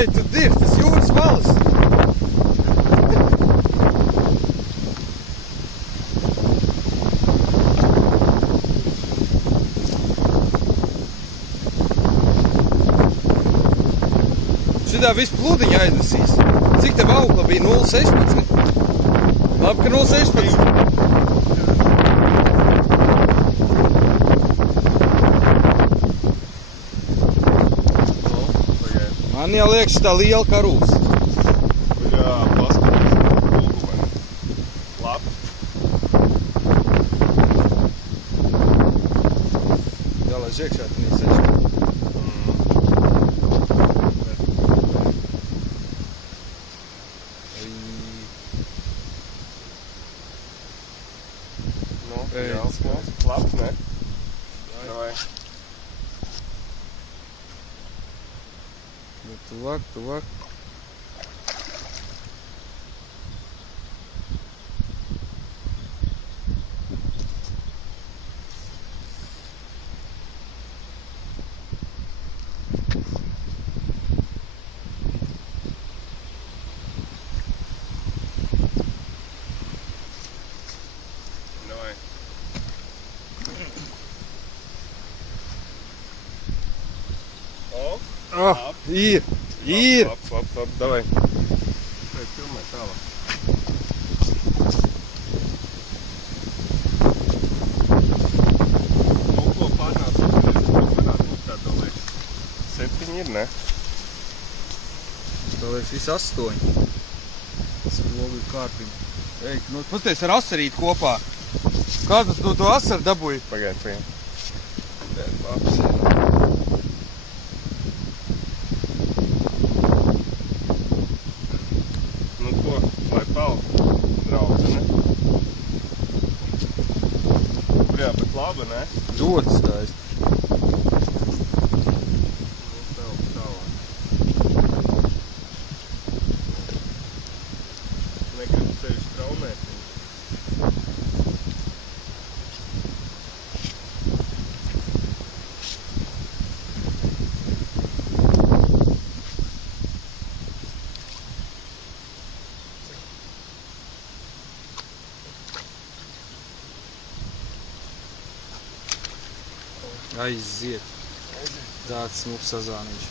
Ej, tu ir, tas jūras malas. Šitā visu plūdiņu aiznesīs. Cik tev augla bija? 0,16? Labi, ka 0,16. Man jau liekas šitā liela karūs. Jā, paskatās. Lūgumeni. Labi. Jā, lai iekšā tu nīsēši. Labi, ne? Davai. Tuvāk, tuvāk. Davai. Ah, ir! Ir! Labi, davai. Vai filmē tālāk. Nu, ko pārnāc, varētu būt tā, liekas, 7 ir, ne? Tā liekas viss 8. Slogu ir kārtīgi. Ej, nu, pasties ar asarīti kopā. Kā tu to asaru dabūji? Pagaid. Labs. Nu, ko, lai paliek, draugi, ne? Jā, bet labi, ne? Ļoti skaisti. Negribu ceļu straumēt. Aiziet. Tāds smuks sazāniņš.